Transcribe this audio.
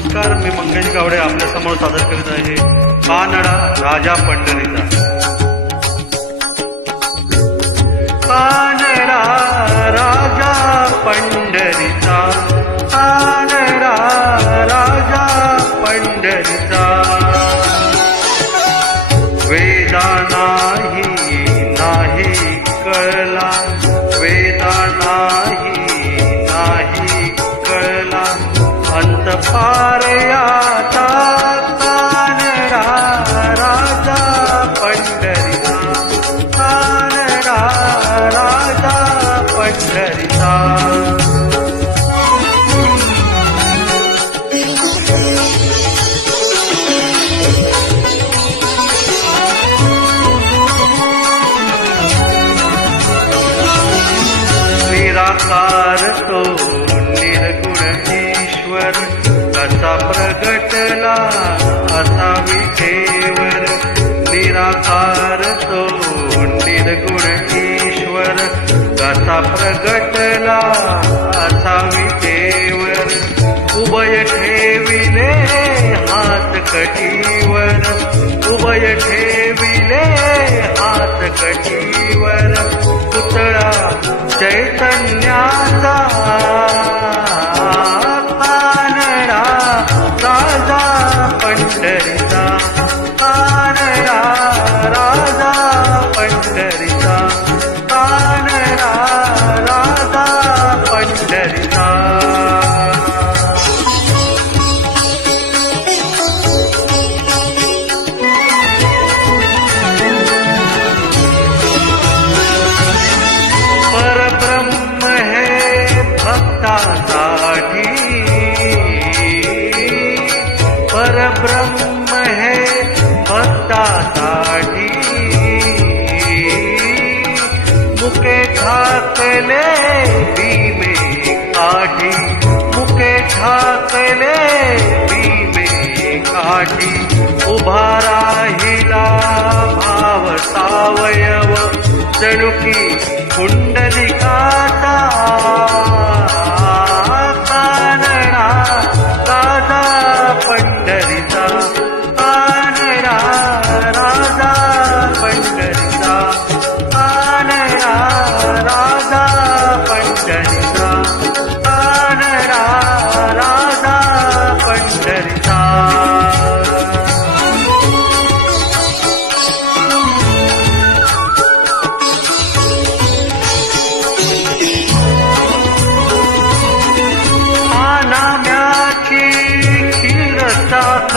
नमस्कार मी मंगेश गावडे आपल्यासमोर सादर करीत आहे कानडा राजा पंढरीचा. कानडा राजा पंढरीचा कानडा राजा पंढरीचा. वेदा करिता. निराकार तो निर्गुण ईश्वर कसा प्रगट कसा प्रगटला असा देवर. उभय ठेविले हात कटीवर. उभय ठेविले हात कटीवर. पुतळा चैतन्याचा पानडा साजा पंढरी. भक्तासाठी परब्रह्म है भक्तासाठी मुके ठाकले भीमे काठी। मुके ठाकले भीमे काठी।